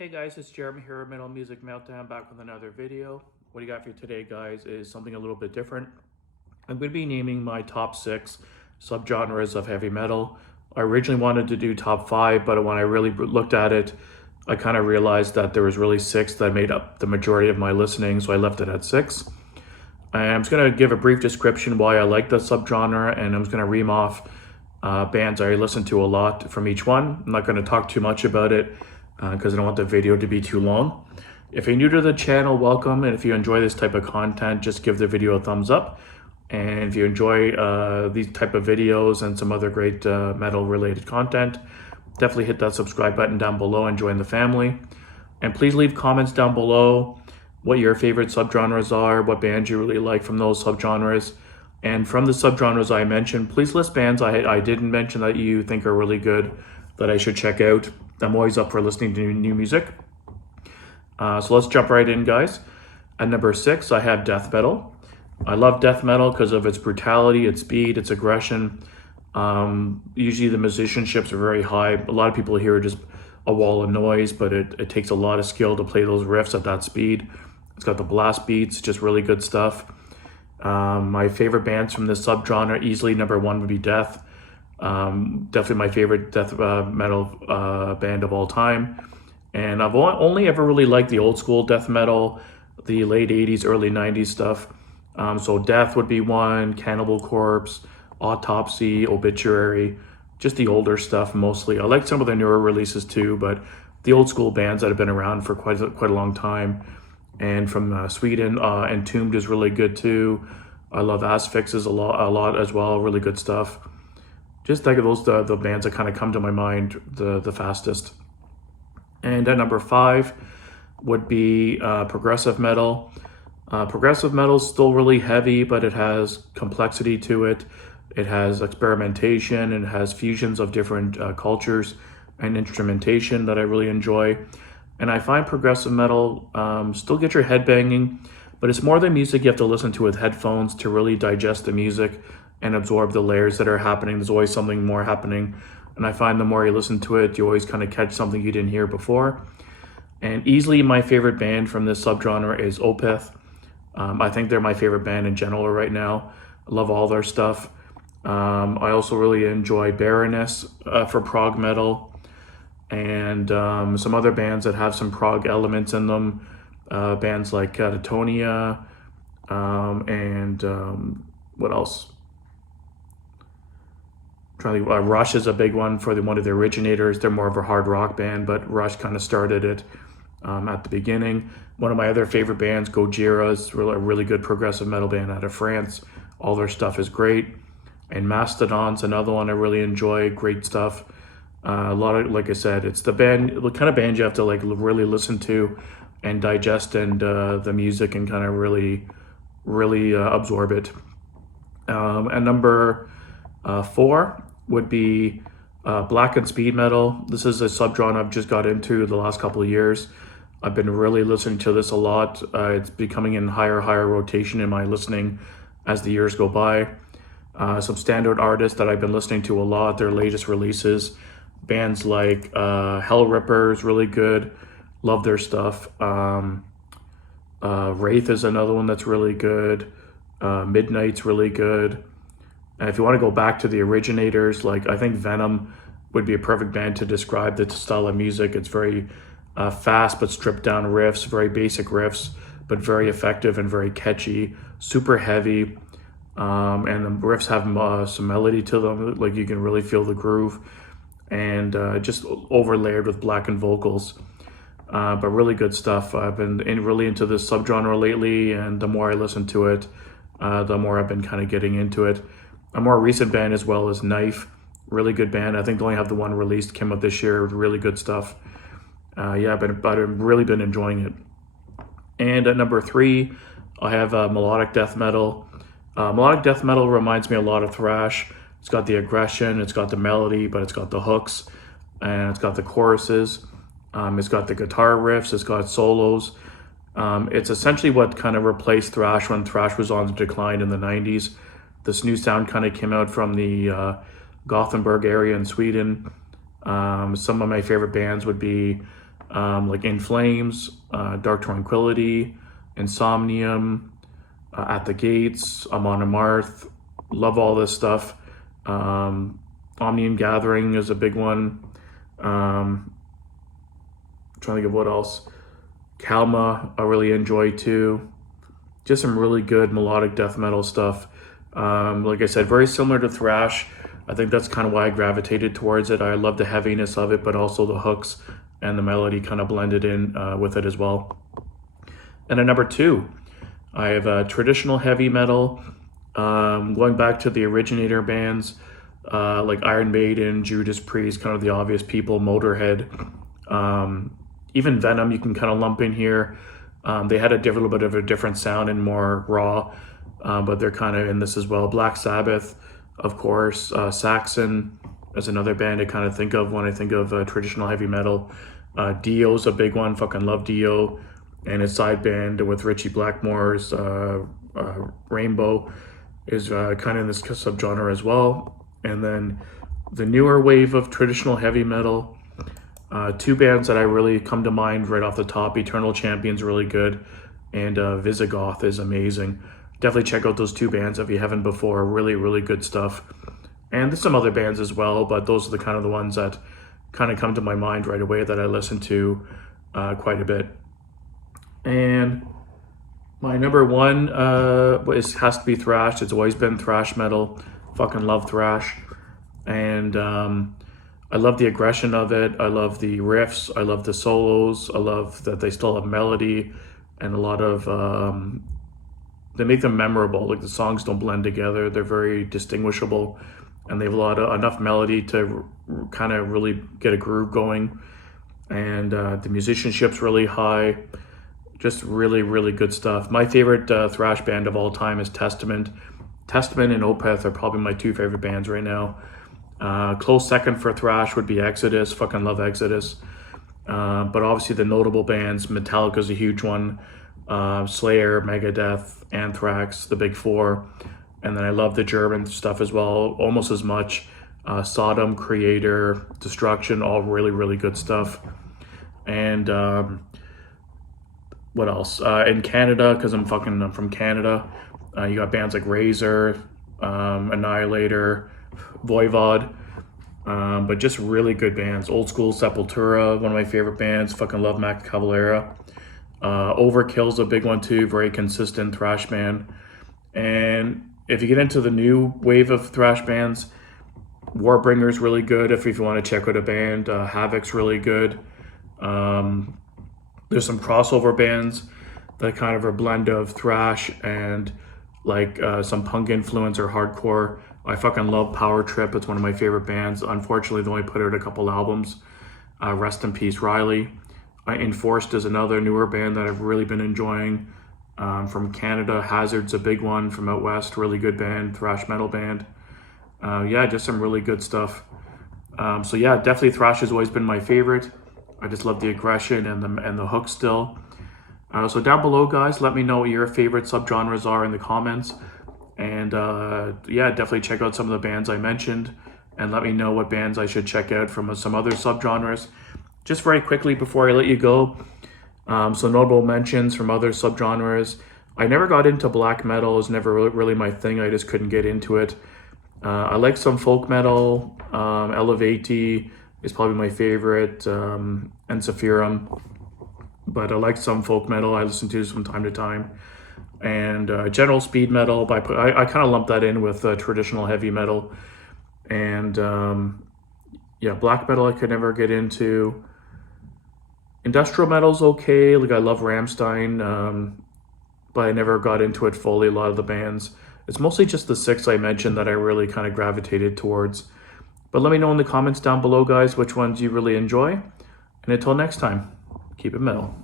Hey guys, it's Jeremy here at Metal Music Meltdown, back with another video. What I got for you today, guys, is something a little bit different. I'm going to be naming my top 6 subgenres of heavy metal. I originally wanted to do top 5, but when I really looked at it, I kind of realized that there was really 6 that made up the majority of my listening, so I left it at 6. I'm just going to give a brief description why I like the subgenre, and I'm just going to ream off bands I listen to a lot from each one. I'm not going to talk too much about it because I don't want the video to be too long. If you're new to the channel, welcome, and if you enjoy this type of content, just give the video a thumbs up. And if you enjoy these type of videos and some other great metal related content, definitely hit that subscribe button down below and join the family. And please leave comments down below what your favorite subgenres are, what bands you really like from those subgenres. And from the subgenres I mentioned, please list bands I didn't mention that you think are really good that I should check out. I'm always up for listening to new music. So let's jump right in, guys. At number 6, I have death metal. I love death metal because of its brutality, its speed, its aggression. Usually the musicianships are very high. A lot of people hear just a wall of noise, but it takes a lot of skill to play those riffs at that speed. It's got the blast beats, just really good stuff. My favorite bands from this subgenre, easily number 1 would be Death. Definitely my favorite death metal band of all time. And I've only ever really liked the old school death metal, the late 80s, early 90s stuff. So Death would be one, Cannibal Corpse, Autopsy, Obituary, just the older stuff mostly. I like some of the newer releases too, but the old school bands that have been around for quite a long time. And from Sweden, Entombed is really good too. I love Asphyxis a lot as well, really good stuff. Just think of those the bands that kind of come to my mind the fastest. And at number 5 would be progressive metal. Progressive metal is still really heavy, but it has complexity to it. It has experimentation and it has fusions of different cultures and instrumentation that I really enjoy. And I find progressive metal still get your head banging, but it's more the music you have to listen to with headphones to really digest the music and absorb the layers that are happening. There's always something more happening. And I find the more you listen to it, you always kind of catch something you didn't hear before. And easily my favorite band from this subgenre is Opeth. I think they're my favorite band in general right now. I love all their stuff. I also really enjoy Baroness for prog metal. And some other bands that have some prog elements in them. Bands like Catatonia and what else? Rush is a big one for one of the originators. They're more of a hard rock band, but Rush kind of started it at the beginning. One of my other favorite bands, Gojira, is a really good progressive metal band out of France. All their stuff is great. And Mastodon's another one I really enjoy. Great stuff. A lot of, like I said, it's the kind of band you have to really listen to and digest, and the music and kind of really absorb it. And number 4 would be black and speed metal. This is a subgenre I've just got into the last couple of years. I've been really listening to this a lot. It's becoming in higher rotation in my listening as the years go by. Some standard artists that I've been listening to a lot, their latest releases. Bands like Hell Rippers, really good. Love their stuff. Wraith is another one that's really good. Midnight's really good. And if you want to go back to the originators, I think Venom would be a perfect band to describe the style of music. It's very fast but stripped down riffs, very basic riffs, but very effective and very catchy, super heavy. And the riffs have some melody to them, you can really feel the groove, and just overlaid with blackened vocals. But really good stuff. I've been really into this subgenre lately, and the more I listen to it, the more I've been kind of getting into it. A more recent band as well is Knife, really good band. I think they only have the one released, came out this year, really good stuff. I've really been enjoying it. And at number 3, I have melodic death metal. Melodic death metal reminds me a lot of thrash. It's got the aggression, it's got the melody, but it's got the hooks, and it's got the choruses. It's got the guitar riffs, it's got solos. It's essentially what kind of replaced thrash when thrash was on the decline in the 90s. This new sound kind of came out from the Gothenburg area in Sweden. Some of my favorite bands would be like In Flames, Dark Tranquillity, Insomnium, At the Gates, Amon Amarth. Love all this stuff. Omnium Gathering is a big one. Trying to think of what else. Kalma I really enjoy too. Just some really good melodic death metal stuff. Like I said, very similar to thrash. I think that's kind of why I gravitated towards it. I love the heaviness of it, but also the hooks and the melody kind of blended in with it as well. And at number 2, I have traditional heavy metal. Going back to the originator bands like Iron Maiden, Judas Priest, kind of the obvious people, Motorhead. Even Venom you can kind of lump in here. They had a little bit of a different sound and more raw, but they're kind of in this as well. Black Sabbath, of course. Saxon is another band I kind of think of when I think of traditional heavy metal. Dio's a big one. Fucking love Dio. And his side band with Richie Blackmore's Rainbow is kind of in this subgenre as well. And then the newer wave of traditional heavy metal. 2 bands that I really come to mind right off the top. Eternal Champion's really good, and Visigoth is amazing. Definitely check out those 2 bands if you haven't before. Really, really good stuff. And there's some other bands as well, but those are the kind of the ones that kind of come to my mind right away that I listen to quite a bit. And my number 1 has to be thrash. It's always been thrash metal. Fucking love thrash. And I love the aggression of it. I love the riffs. I love the solos. I love that they still have melody and a lot of, they make them memorable. Like the songs don't blend together. They're very distinguishable, and they have enough melody to kind of really get a groove going. And the musicianship's really high. Just really, really good stuff. My favorite thrash band of all time is Testament. Testament and Opeth are probably my 2 favorite bands right now. Close second for thrash would be Exodus. Fucking love Exodus. But obviously the notable bands, Metallica's a huge one. Slayer, Megadeth, Anthrax, the big 4. And then I love the German stuff as well, almost as much. Sodom, Creator, Destruction, all really, really good stuff. And what else? In Canada, because I'm from Canada, you got bands like Razor, Annihilator, Voivod, but just really good bands. Old School Sepultura, one of my favorite bands. Fucking love Max Cavalera. Overkill's a big one too, very consistent thrash band. And if you get into the new wave of thrash bands, Warbringer's really good if you want to check out a band. Havoc's really good. There's some crossover bands that kind of are a blend of thrash and like some punk influence or hardcore. I fucking love Power Trip. It's one of my favorite bands. Unfortunately, they only put out a couple albums. Rest in peace, Riley. Enforced is another newer band that I've really been enjoying. From Canada, Hazard's a big one from out west. Really good band, thrash metal band. Yeah, just some really good stuff. So yeah, definitely thrash has always been my favorite. I just love the aggression and the hook still. So down below, guys, let me know what your favorite subgenres are in the comments. And yeah, definitely check out some of the bands I mentioned, and let me know what bands I should check out from some other subgenres. Just very quickly before I let you go, so notable mentions from other subgenres. I never got into black metal. It was never really my thing. I just couldn't get into it. I like some folk metal. Elevati is probably my favorite, and Sephirum. But I like some folk metal. I listen to from time to time. And general speed metal, I kind of lump that in with traditional heavy metal. And yeah, black metal I could never get into. Industrial metal's okay. Like I love Rammstein, but I never got into it fully. A lot of the bands. It's mostly just the 6 I mentioned that I really kind of gravitated towards. But let me know in the comments down below, guys, which ones you really enjoy. And until next time, keep it metal.